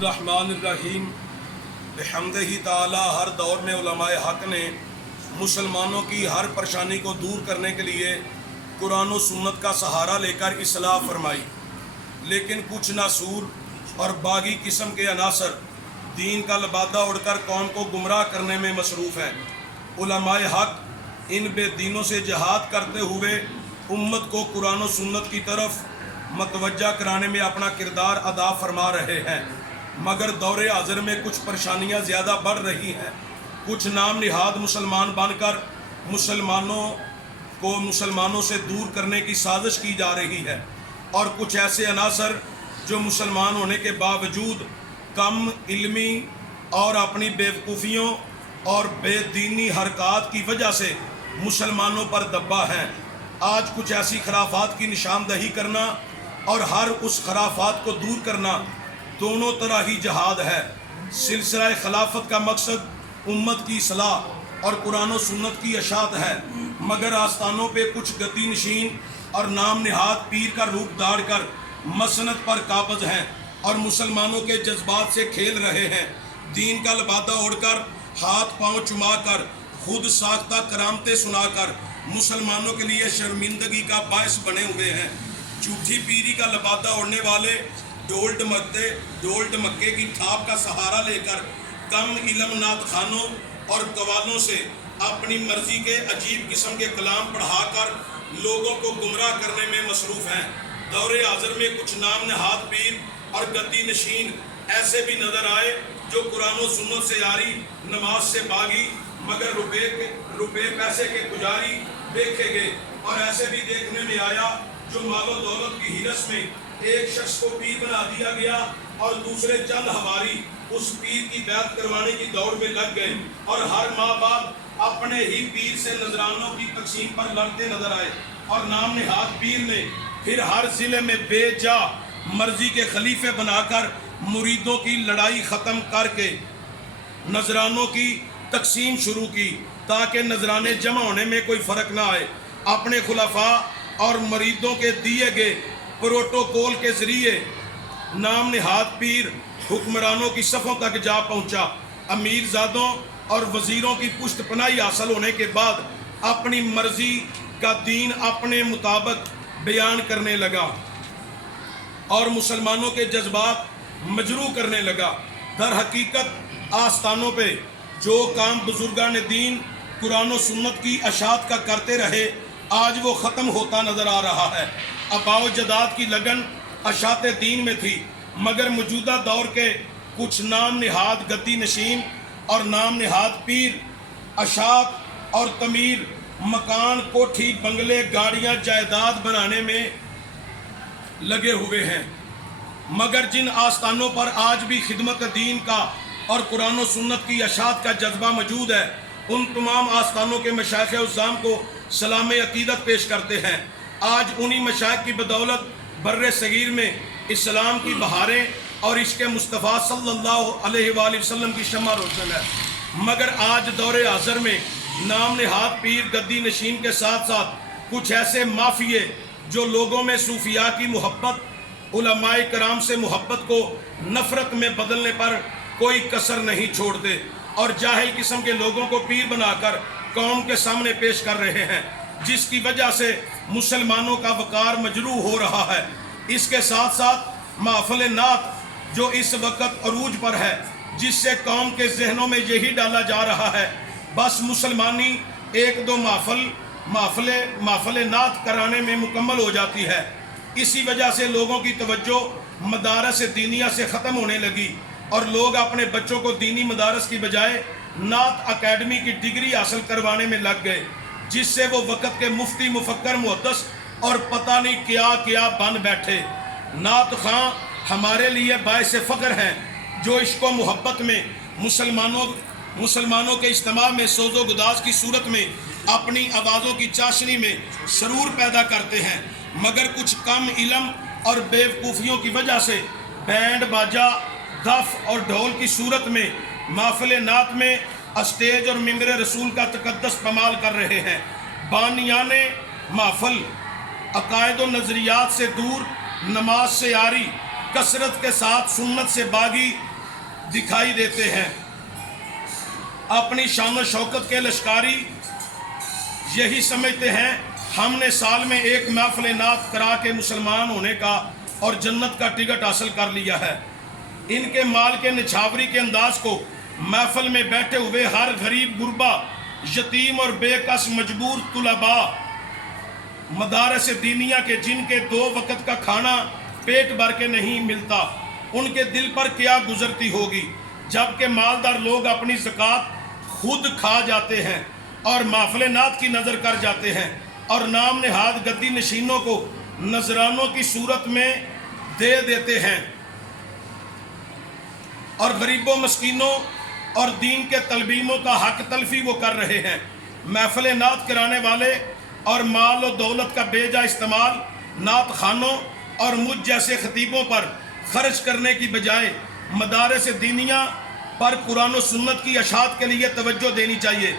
बिस्मिल्लाहिर्रहमानिर्रहीम। बिहम्दिही ताला हर दौर में उलमाए हक़ ने मुसलमानों की हर परेशानी को दूर करने के लिए कुरान और सुन्नत का सहारा लेकर इस्लाह फरमाई, लेकिन कुछ नासूर और बागी किस्म के अनासर दीन का लबादा उड़कर कौम को गुमराह करने में मसरूफ़ हैं। उलमाए हक़ इन बेदीनों से जहाद करते हुए उम्मत को कुरान और सुन्नत की तरफ मतवज्जा कराने में अपना किरदार अदा फरमा रहे हैं, मगर दौरे हाज़िर में कुछ परेशानियां ज़्यादा बढ़ रही हैं। कुछ नाम निहाद मुसलमान बनकर मुसलमानों से दूर करने की साजिश की जा रही है, और कुछ ऐसे अनासर जो मुसलमान होने के बावजूद कम इल्मी और अपनी बेवकूफ़ियों और बेदीनी हरकत की वजह से मुसलमानों पर दबा हैं। आज कुछ ऐसी खराफात की निशानदही करना और हर उस खराफात को दूर करना दोनों तरह ही जहाद है। सिलसिला खिलाफत का मकसद उम्मत की इस्लाह और कुरान और सुन्नत की अशात है, मगर आस्थानों पे कुछ गद्दी नशीन और नाम निहाद पीर का रूप धार कर मसनत पर काबज हैं और मुसलमानों के जज्बात से खेल रहे हैं। दीन का लबादा ओढ़कर हाथ पांव चुमा कर खुद साख्ता करामतें सुनाकर मुसलमानों के लिए शर्मिंदगी का बायस बने हुए हैं। झूठी पीरी का लबादा ओढ़ने वाले ढोल ढमक्के की थाप का सहारा लेकर कम इलम नात खानों और कवालों से अपनी मर्जी के अजीब किस्म के कलाम पढ़ाकर लोगों को गुमराह करने में मसरूफ़ हैं। दौरे हाज़िर में कुछ नाम नहाद पीर और गद्दी नशीन ऐसे भी नजर आए जो कुरान और सुन्नत से यारी, नमाज से बागी, मगर रुपए पैसे के पुजारी देखे गए। और ऐसे भी देखने में आया जो मालो दौलत की हिरस में एक शख्स को पीर बना दिया गया और दूसरे चंद हवारी उस पीर की बैत करवाने की दौड़ में लग गए और हर माँ बाप अपने ही पीर से नजरानों की तकसीम पर लड़ते नजर आए। और नाम निहाद पीर ने फिर हर जिले में बेजा मर्जी के खलीफे बनाकर मुरीदों की लड़ाई ख़त्म करके नजरानों की तकसीम शुरू की, ताकि नजराने जमा होने में कोई फ़र्क ना आए। अपने खुलाफा और मरीदों के दिए गए प्रोटोकॉल के ज़रिए नाम निहाद पीर हुक्मरानों की सफ़ों तक जा पहुंचा। अमीरजादों और वज़ीरों की पुष्ट पनाही हासिल होने के बाद अपनी मर्जी का दीन अपने मुताबिक बयान करने लगा और मुसलमानों के जज्बात मजरू करने लगा। दर हकीकत आस्थानों पे जो काम बुजुर्गान दीन कुरान और सुन्नत की अशात का करते रहे, आज वो ख़त्म होता नज़र आ रहा है। अबाव जदाद की लगन अशात दीन में थी, मगर मौजूदा दौर के कुछ नाम निहाद गद्दी नशीन और नाम निहाद पीर अशात और तमीर मकान, कोठी, बंगले, गाड़ियाँ, जायदाद बनाने में लगे हुए हैं। मगर जिन आस्थानों पर आज भी खिदमत दीन का और कुरान और सुन्नत की अशात का जज्बा मौजूद है, उन तमाम आस्थानों के मशाइख उज़्ज़ाम को सलाम अकीदत पेश करते हैं। आज उन्हीं मशाइख की बदौलत बर्रे सगीर में इस्लाम की बहारें और इश्क़ मुस्तफ़ा सल्लल्लाहु अलैहि वसल्लम की शम्मा रोशन है। मगर आज दौरे हाज़िर में नाम निहाद पीर गद्दी नशीन के साथ साथ कुछ ऐसे माफिए जो लोगों में सूफिया की मोहब्बत, उलमाए कराम से मोहब्बत को नफ़रत में बदलने पर कोई कसर नहीं छोड़ते और जाहिल किस्म के लोगों को पीर बनाकर कौम के सामने पेश कर रहे हैं, जिसकी वजह से मुसलमानों का वक़ार मजरू हो रहा है। इसके साथ साथ महफ़िल नात जो इस वक्त अरूज पर है, जिससे कौम के जहनों में यही डाला जा रहा है बस मुसलमानी एक दो महफ़िल नात कराने में मुकम्मल हो जाती है। इसी वजह से लोगों की तवज्जो मदारस दीनिया से ख़त्म होने लगी और लोग अपने बच्चों को दीनी मदारस की बजाय नात अकेडमी की डिग्री हासिल करवाने में लग गए, जिससे वो वक़्त के मुफ्ती, मुफक्कर, मुहद्दिस और पता नहीं क्या क्या बन बैठे। नात खां हमारे लिए बाइस फ़ख्र हैं जो इश्क़ व मोहब्बत में मुसलमानों के इज्तिमा में सोज़ो गुदाज की सूरत में अपनी आवाज़ों की चाशनी में सरूर पैदा करते हैं, मगर कुछ कम इलम और बेवकूफ़ियों की वजह से बैंड बाजा, दफ और ढोल की सूरत में महफ़िल नात में स्टेज और मिंबर रसूल का तकद्दस पमाल कर रहे हैं। बानियाने महफ़िल अकायद व नज़रियात से दूर, नमाज से यारी, کثرت کے ساتھ سنت سے باغی دکھائی دیتے ہیں۔ اپنی شان و شوکت کے لشکاری یہی سمجھتے ہیں ہم نے سال میں ایک محفل نعت کرا کے مسلمان ہونے کا اور جنت کا ٹکٹ حاصل کر لیا ہے۔ ان کے مال کے نچھاوری کے انداز کو محفل میں بیٹھے ہوئے ہر غریب غربا، یتیم اور بے کس مجبور طلباء مدارس دینیہ کے جن کے 2 وقت کا کھانا پیٹ بھر کے نہیں ملتا، ان کے دل پر کیا گزرتی ہوگی جبکہ مالدار لوگ اپنی زکوٰۃ خود کھا جاتے ہیں اور محفل نعت کی نظر کر جاتے ہیں اور نام نہاد گدی نشینوں کو نذرانوں کی صورت میں دے دیتے ہیں اور غریبوں مسکینوں اور دین کے طالبینوں کا حق تلفی وہ کر رہے ہیں۔ محفل نعت کرانے والے اور مال و دولت کا بے جا استعمال نعت خانوں اور مجھ جیسے خطیبوں پر خرچ کرنے کی بجائے مدارس دینیہ پر قرآن و سنت کی اشاعت کے لیے توجہ دینی چاہیے۔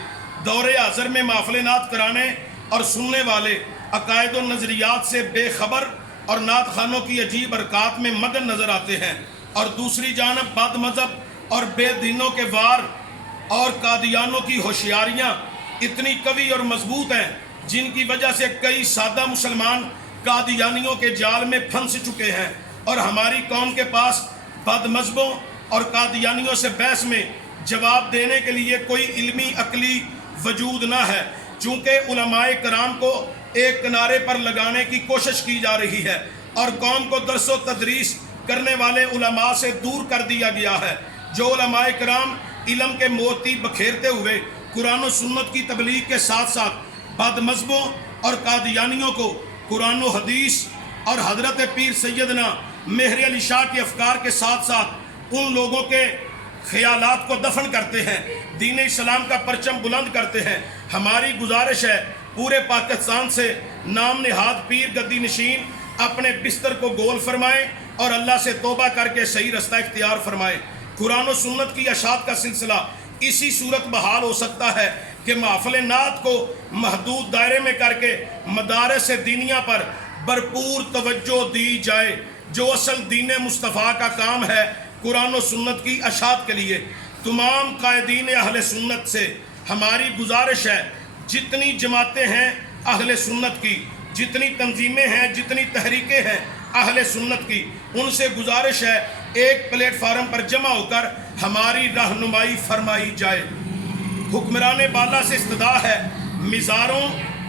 دور حاضر میں محفل نعت کرانے اور سننے والے عقائد و نظریات سے بے خبر اور نعت خانوں کی عجیب حرکات میں مگن نظر آتے ہیں، اور دوسری جانب بد مذہب اور بے دینوں کے وار اور قادیانوں کی ہوشیاریاں اتنی قوی اور مضبوط ہیں جن کی وجہ سے کئی سادہ مسلمان قادیانیوں کے جال میں پھنس چکے ہیں، اور ہماری قوم کے پاس بد مذہبوں اور قادیانیوں سے بحث میں جواب دینے کے لیے کوئی علمی عقلی وجود نہ ہے، چونکہ علماء کرام کو ایک کنارے پر لگانے کی کوشش کی جا رہی ہے اور قوم کو درس و تدریس کرنے والے علماء سے دور کر دیا گیا ہے۔ جو علماء کرام علم کے موتی بکھیرتے ہوئے قرآن و سنت کی تبلیغ کے ساتھ ساتھ بد مذہبوں اور قادیانیوں کو قرآن و حدیث اور حضرت پیر سیدنا مہر علی شاہ کے افکار کے ساتھ ساتھ ان لوگوں کے خیالات کو دفن کرتے ہیں، دین اسلام کا پرچم بلند کرتے ہیں، ہماری گزارش ہے پورے پاکستان سے نام نہاد پیر گدی نشین اپنے بستر کو گول فرمائیں اور اللہ سے توبہ کر کے صحیح رستہ اختیار فرمائیں۔ قرآن و سنت کی اشاعت کا سلسلہ اسی صورت بحال ہو سکتا ہے کہ محفل نعت کو محدود دائرے میں کر کے مدارس دینیہ پر بھرپور توجہ دی جائے، جو اصل دین مصطفیٰ کا کام ہے قرآن و سنت کی اشاعت کے لیے۔ تمام قائدین اہل سنت سے ہماری گزارش ہے، جتنی جماعتیں ہیں اہل سنت کی، جتنی تنظیمیں ہیں، جتنی تحریکیں ہیں اہل سنت کی، ان سے گزارش ہے ایک پلیٹ فارم پر جمع ہو کر ہماری رہنمائی فرمائی جائے۔ حکمران بالا سے استدعا ہے مزاروں،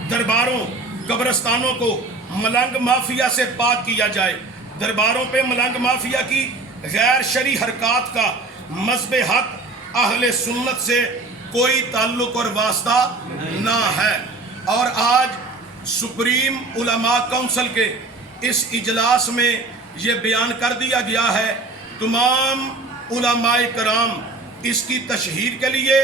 درباروں، قبرستانوں کو ملنگ مافیا سے پاک کیا جائے۔ درباروں پہ ملنگ مافیا کی غیر شرعی حرکات کا مذہب حق اہل سنت سے کوئی تعلق اور واسطہ نہ ہے۔ اور آج سپریم علماء کونسل کے اس اجلاس میں یہ بیان کر دیا گیا ہے، تمام علماء کرام اس کی تشہیر کے لیے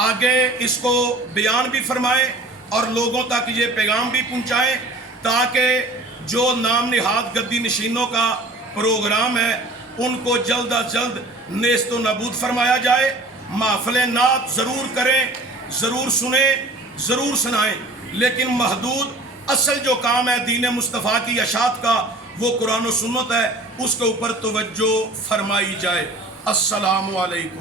آگے اس کو بیان بھی فرمائیں اور لوگوں تک یہ پیغام بھی پہنچائیں تاکہ جو نام نہاد گدی نشینوں کا پروگرام ہے ان کو جلد از جلد نیست و نابود فرمایا جائے۔ محفل نعت ضرور کریں، ضرور سنیں، ضرور سنائیں، لیکن محدود اصل جو کام ہے دین مصطفیٰ کی اشاعت کا وہ قرآن و سنت ہے، اس کے اوپر توجہ فرمائی جائے۔ السلام علیکم۔